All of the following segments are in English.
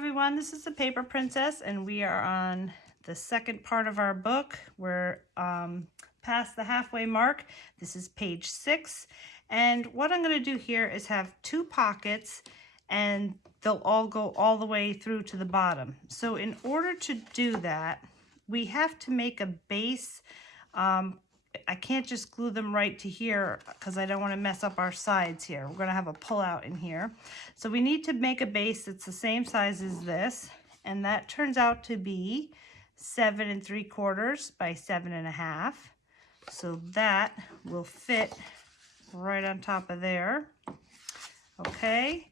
everyone, this is the Paper Princess and we are on the second part of our book. We're past the halfway mark. This is page 6, and what I'm going to do here is have 2 pockets and they'll all go all the way through to the bottom. So in order to do that, we have to make a base. I can't just glue them right to here because I don't want to mess up our sides here. We're going to have a pull out in here. So we need to make a base that's the same size as this, and that turns out to be 7 3/4 by 7 1/2. So that will fit right on top of there. Okay,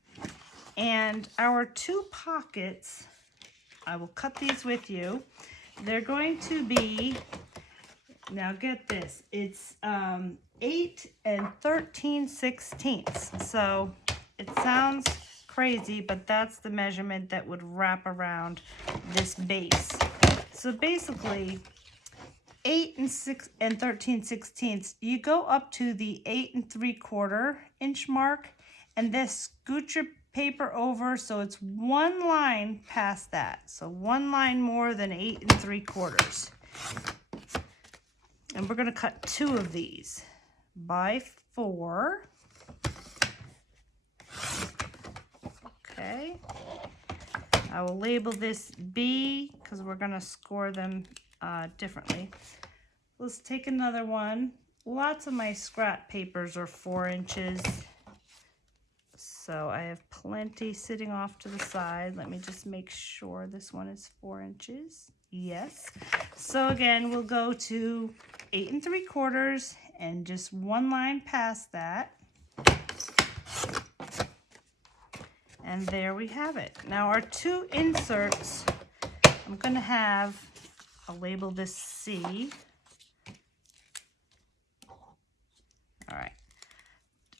and our 2 pockets, I will cut these with you. They're going to be, now get this, it's 8 13/16. So it sounds crazy, but that's the measurement that would wrap around this base. So basically 8 13/16, you go up to the 8 3/4 inch mark and then scoot your paper over so it's 1 line past that. So 1 line more than 8 3/4. And we're going to cut 2 of these by 4. Okay. I will label this B because we're going to score them differently. Let's take another one. Lots of my scrap papers are 4 inches. So I have plenty sitting off to the side. Let me just make sure this one is 4 inches. Yes. So again, we'll go to 8 3/4 and just 1 line past that. And there we have it. Now our 2 inserts, I'm going to have, I'll label this C. All right.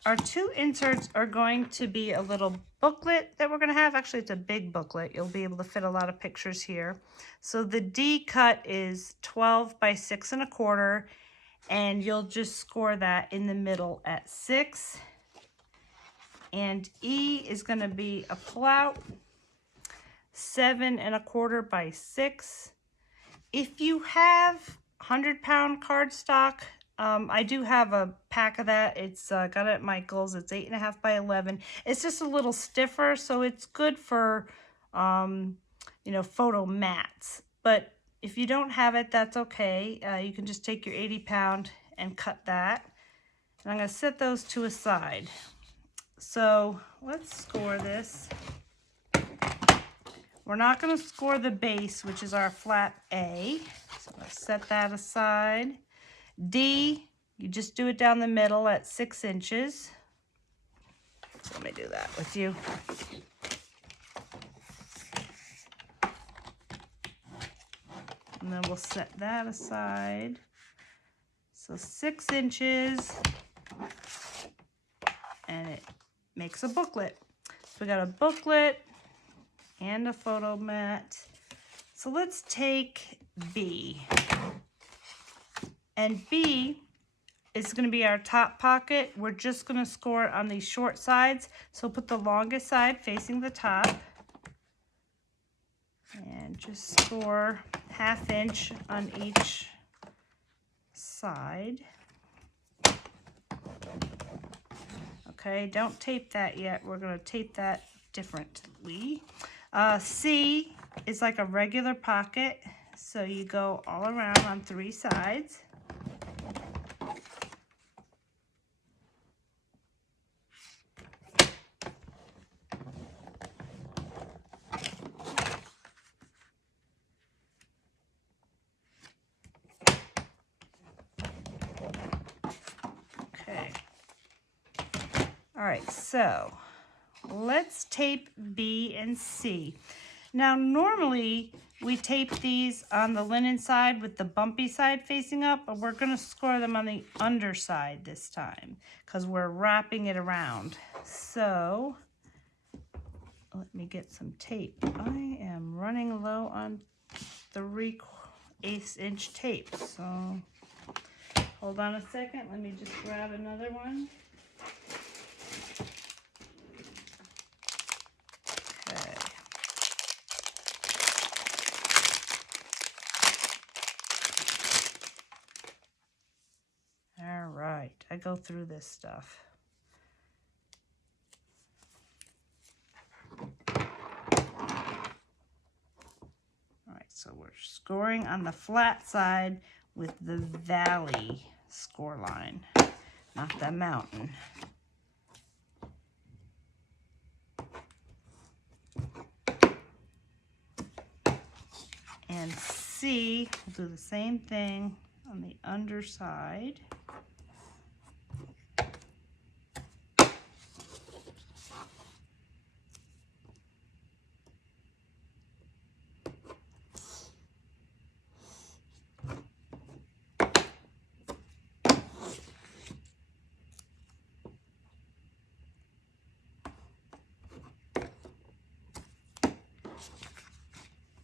Our 2 inserts are going to be a little booklet that we're going to have. Actually, it's a big booklet. You'll be able to fit a lot of pictures here. So the D cut is 12 by 6 1/4, and you'll just score that in the middle at 6. And E is going to be a pull out, 7 1/4 by 6. If you have 100-pound cardstock, I do have a pack of that. It's got it at Michael's. It's 8 1/2 by 11. It's just a little stiffer, so it's good for, you know, photo mats. But if you don't have it, that's okay. You can just take your 80-pound and cut that. And I'm going to set those to a side. So let's score this. We're not going to score the base, which is our flat A. So let's set that aside. D, you just do it down the middle at 6 inches. So let me do that with you. And then we'll set that aside. So 6 inches. And it makes a booklet. So we got a booklet and a photo mat. So let's take B. And B is going to be our top pocket. We're just going to score it on these short sides. So put the longest side facing the top. And just score 1/2 inch on each side. Okay, don't tape that yet. We're going to tape that differently. C is like a regular pocket. So you go all around on 3 sides. Okay. All right, so let's tape B and C. Now, normally we tape these on the linen side with the bumpy side facing up, but we're going to score them on the underside this time because we're wrapping it around. So let me get some tape. I am running low on 3/8 inch tape, so hold on a second. Let me just grab another one. Okay. I go through this stuff. All right, so we're scoring on the flat side with the valley score line, not the mountain. And C, we'll do the same thing on the underside.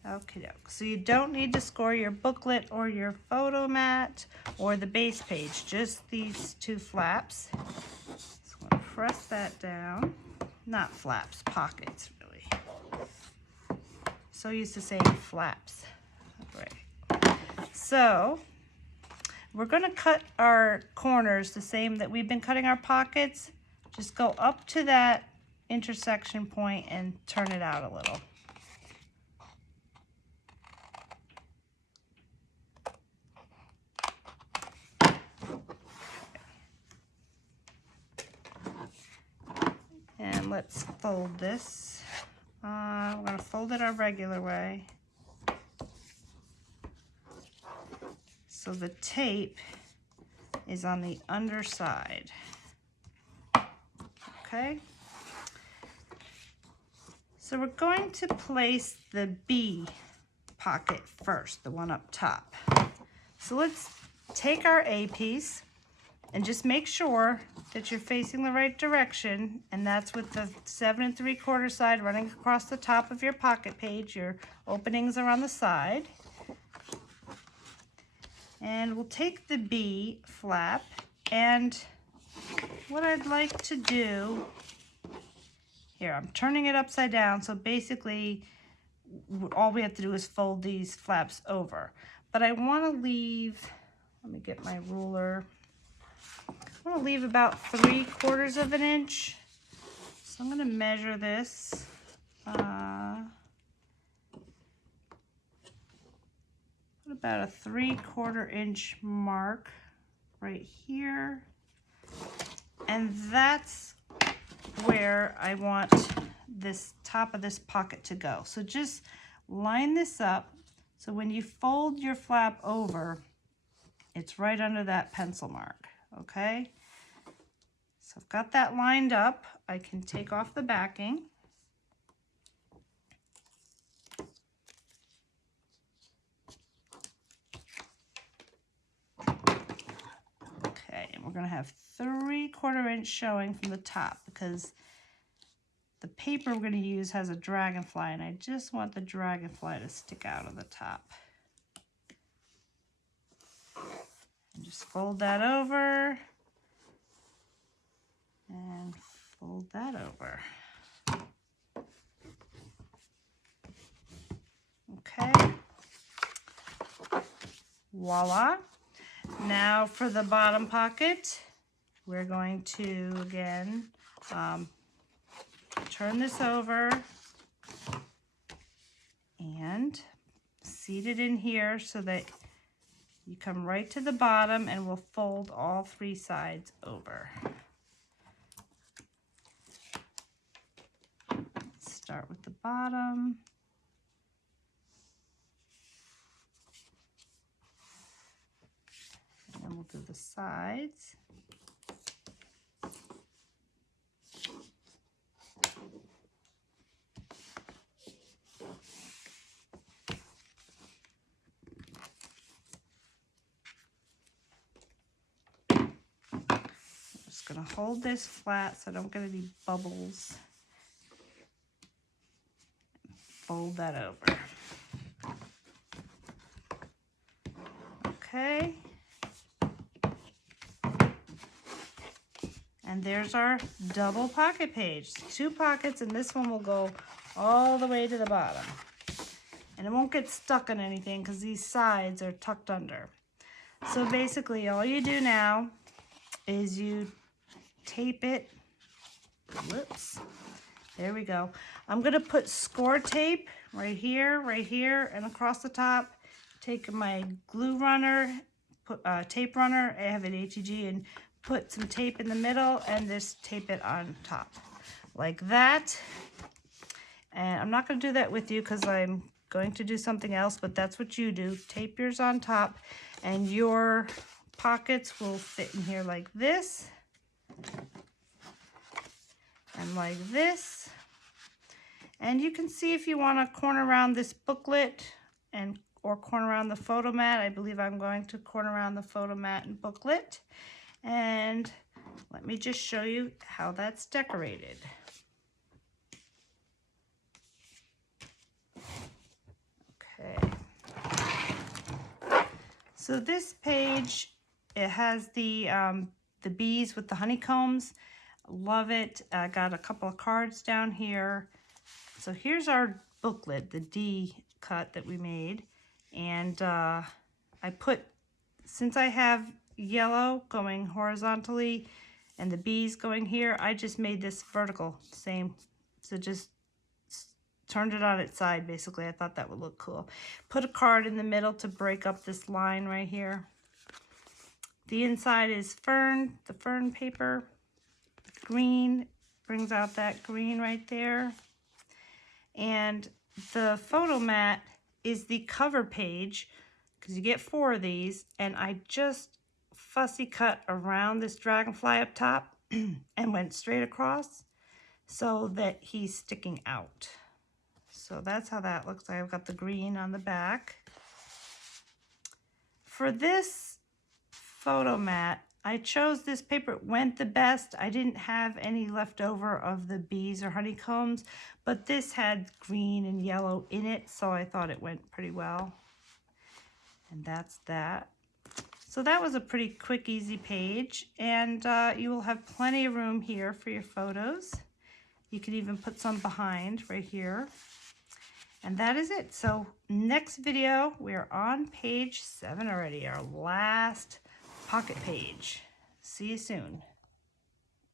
Okay, so you don't need to score your booklet or your photo mat or the base page, just these two flaps. So I'm going to press that down. Not flaps, pockets, really. So used to saying flaps. Right. So we're going to cut our corners the same that we've been cutting our pockets. Just go up to that intersection point and turn it out a little. And let's fold this. We're going to fold it our regular way. So the tape is on the underside. Okay. So we're going to place the B pocket first, the one up top. So let's take our A piece and just make sure that you're facing the right direction, and that's with the 7 3/4 side running across the top of your pocket page. Your openings are on the side. And we'll take the B flap, and what I'd like to do, here, I'm turning it upside down, so basically all we have to do is fold these flaps over. But I want to leave, let me get my ruler, I want to leave about 3/4 of an inch. So I'm going to measure this. Put about a 3/4 inch mark right here. And that's where I want this top of this pocket to go. So just line this up so when you fold your flap over, it's right under that pencil mark, okay? So I've got that lined up. I can take off the backing. Okay, and we're gonna have 3/4 inch showing from the top because the paper we're gonna use has a dragonfly, and I just want the dragonfly to stick out of the top. And just fold that over and fold that over. Okay, voila. Now for the bottom pocket, we're going to, again, turn this over and seat it in here so that you come right to the bottom, and we'll fold all 3 sides over. Let's start with the bottom. And then we'll do the sides. Going to hold this flat so I don't get any bubbles. Fold that over. Okay. And there's our double pocket page. 2 pockets, and this one will go all the way to the bottom. And it won't get stuck on anything because these sides are tucked under. So basically all you do now is you tape it. Whoops. There we go. I'm going to put score tape right here, and across the top. Take my glue runner, tape runner, I have an HEG, and put some tape in the middle and just tape it on top like that. And I'm not going to do that with you because I'm going to do something else, but that's what you do. Tape yours on top, and your pockets will fit in here like this and like this. And you can see if you want to corner around this booklet or corner around the photo mat. I believe I'm going to corner around the photo mat and booklet. And let me just show you how that's decorated. Okay. So this page, it has the bees with the honeycombs. Love it. I got a couple of cards down here. So here's our booklet, the D cut that we made. And I put, since I have yellow going horizontally and the bees going here, I just made this vertical, same. So just turned it on its side, basically. I thought that would look cool. Put a card in the middle to break up this line right here. The inside is fern, the fern paper. Green, brings out that green right there. And the photo mat is the cover page, because you get 4 of these, and I just fussy cut around this dragonfly up top and went straight across so that he's sticking out. So that's how that looks. I've got the green on the back. For this photo mat, I chose this paper. It went the best. I didn't have any left over of the bees or honeycombs, but this had green and yellow in it, so I thought it went pretty well. And that's that. So that was a pretty quick, easy page, and you will have plenty of room here for your photos. You can even put some behind right here. And that is it. So next video, we're on page 7 already, our last pocket page. See you soon.